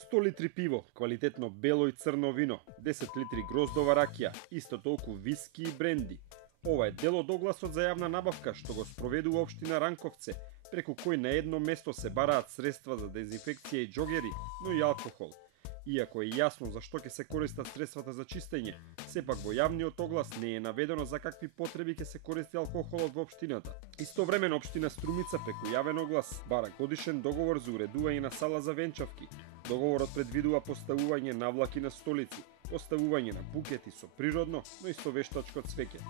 100 литри пиво, квалитетно бело и црно вино, 10 литри гроздова ракија, исто толку виски и бренди. Ова е дел од огласот за јавна набавка што го спроведува општина Ранковце, преку кој на едно место се бараат средства за дезинфекција и џогери, но и алкохол. Иако е јасно за што ќе се користат средствата за чистење, сепак во јавниот оглас не е наведено за какви потреби ќе се користи алкохолот во општината. Истовремено општина Струмица преку јавен оглас бара годишен договор за уредување на сала за венчавки. Договорот предвидува поставување навлаки на столици, поставување на букети со природно, но исто вештачко цвеќе.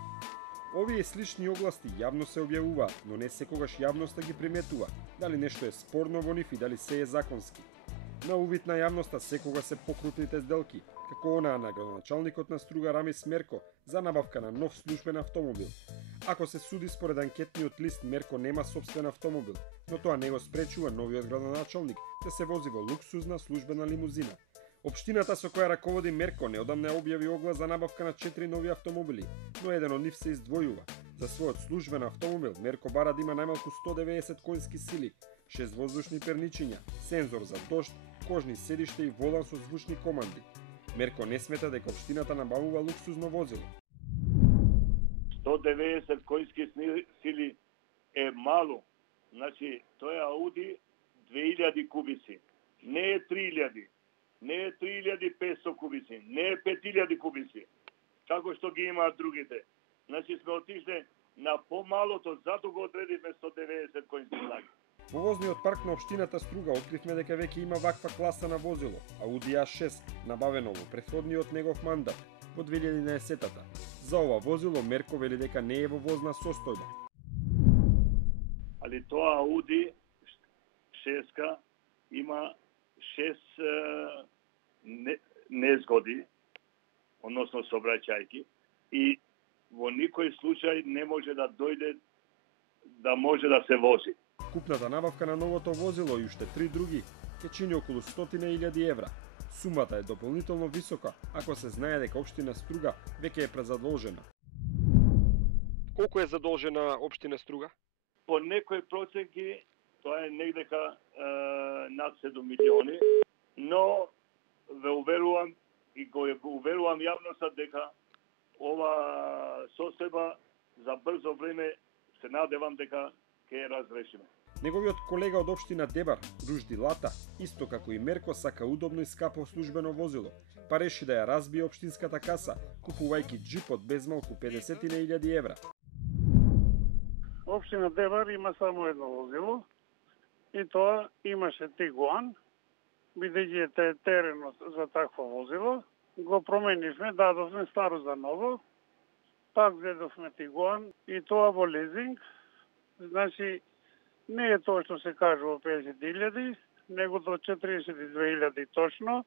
Овие слични огласти јавно се објавуваат, но не секогаш јавноста ги приметува дали нешто е спорно во нив и дали се е законски. На увид на јавноста секога се покрупните сделки, како онаа на градоначалникот на Струга Рамис Мерко за набавка на нов службен автомобил. Ако се суди според анкетниот лист, Мерко нема собствен автомобил, но тоа не го спречува новиот градоначалник да се вози во луксузна службена лимузина. Општината со која раководи Мерко неодамна објави оглас за набавка на 4 нови автомобили, но еден од нив се издвојува. За својот службен автомобил Мерко бара да има најмалку 190 конски сили, 6 воздушни перничиња, сензор за дожд, кожни седишта и волан со звучни команди. Мерко не смета дека општината набавува луксузно возило. 190 коњски сили е мало. Значи, тоа е Ауди 2000 кубици. Не е 3000. Не е 3500 кубици. Не е 5000 кубици. Како што ги имаат другите. Значи, сме отишли на помалото, зато го одредивме 190 коњски сили. Во возниот парк на општината Струга откривме дека веќе има ваква класа на возило, Ауди А6, набавено во претходниот негов мандат, во 2010-та. За ова возило Мерко вели дека не е во возна состојба. Али тоа Ауди 6 има 6 незгоди, односно сообраќајки, и во никој случај не може да дојде да може да се вози. Купната набавка на новото возило и уште 3 други ќе чини околу 100.000 евра. Сумата е дополнително висока ако се знае дека општина Струга веќе е презадолжена. Колку е задолжена општина Струга? По некои проценки тоа е негдека над 7 милиони, но ве уверувам и го уверувам јавноста дека ова состојба за брзо време се надевам дека ќе ја разрешиме. Неговиот колега од општина Дебар, Ружди Лата, исто како и Мерко, сака удобно и скапо службено возило, па реши да ја разбие општинската каса, купувајќи джип од безмалку 50.000 евра. Општина Дебар има само едно возило и тоа имаше Тигуан, бидејќи е теренот за такво возило, го променивме, дадовме старо за ново, пак зедовме Тигуан и тоа во лизинг. Значи, не е тоа што се кажува 50.000, него до 42.000 точно,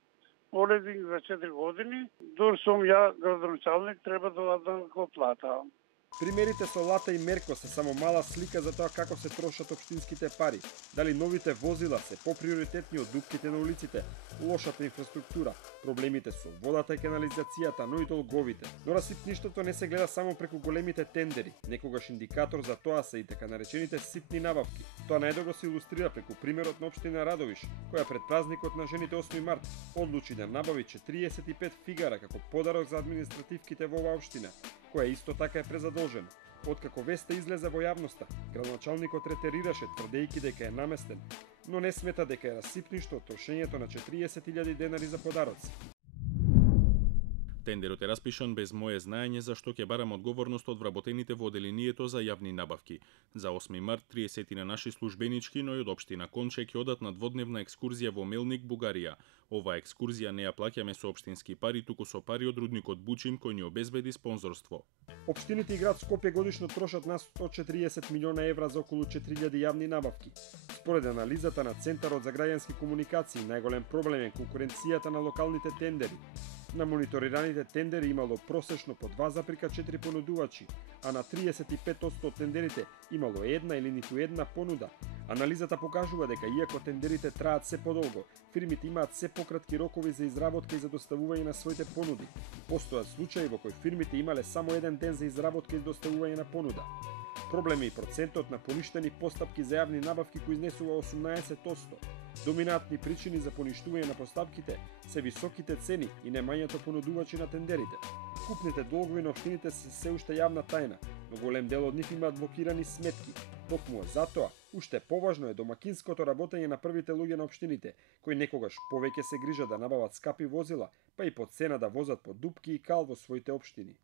во лизинг за 4 години. Дур сум ја градоначалник, треба да го платам. Примерите со Лата и Мерко се само мала слика за тоа како се трошат општинските пари. Дали новите возила се поприоритетни од дупките на улиците, лошата инфраструктура, проблемите со водата и канализацијата, но и долговите. Но расипништвото не се гледа само преку големите тендери. Некогаш индикатор за тоа се и така наречените ситни набавки. Тоа најдобро се илустрира преку примерот на општина Радовиш, која пред празникот на жените 8 март одлучи да набави 45 фигара како подарок за административките во оваа општина, која исто така е презадолжена. Откако веста излезе во јавноста, градоначалникот ретерираше тврдејќи дека е наместен, но не смета дека е расипништво трошењето на 40.000 денари за подароци. Тендерот е распишан без мое знаење за што ќе барам одговорност од вработените во оделението за јавни набавки. За 8 март 30 на наши службенички, но и од општина Конче ќе одат на дводневна екскурзија во Мелник, Бугарија. Оваа екскурзија не ја плаќаме со општински пари, туку со пари од рудникот Бучим кој ни обезбеди спонзорство. Општините и град Скопје годишно трошат на 140 милиона евра за околу 4000 јавни набавки. Според анализата на Центарот за граѓански комуникации, најголем проблем е конкуренцијата на локалните тендери. На мониторираните тендери имало просечно по 2,4 понудувачи, а на 35% од тендерите имало една или ниту една понуда. Анализата покажува дека иако тендерите траат се подолго, фирмите имаат се пократки рокови за изработка и за доставување на своите понуди. Постојат случаи во кои фирмите имале само еден ден за изработка и доставување на понуда. Проблем е и процентот на поништени постапки за јавни набавки кој изнесува 18%. Доминантни причини за поништување на поставките се високите цени и немањето понудувачи на тендерите. Купните долгови на општините се уште јавна тајна, но голем дел од нив имаат блокирани сметки. Токму затоа, уште поважно е домакинското работење на првите луѓе на општините, кои некогаш повеќе се грижат да набават скапи возила, па и по цена да возат по дупки и кал во своите општини.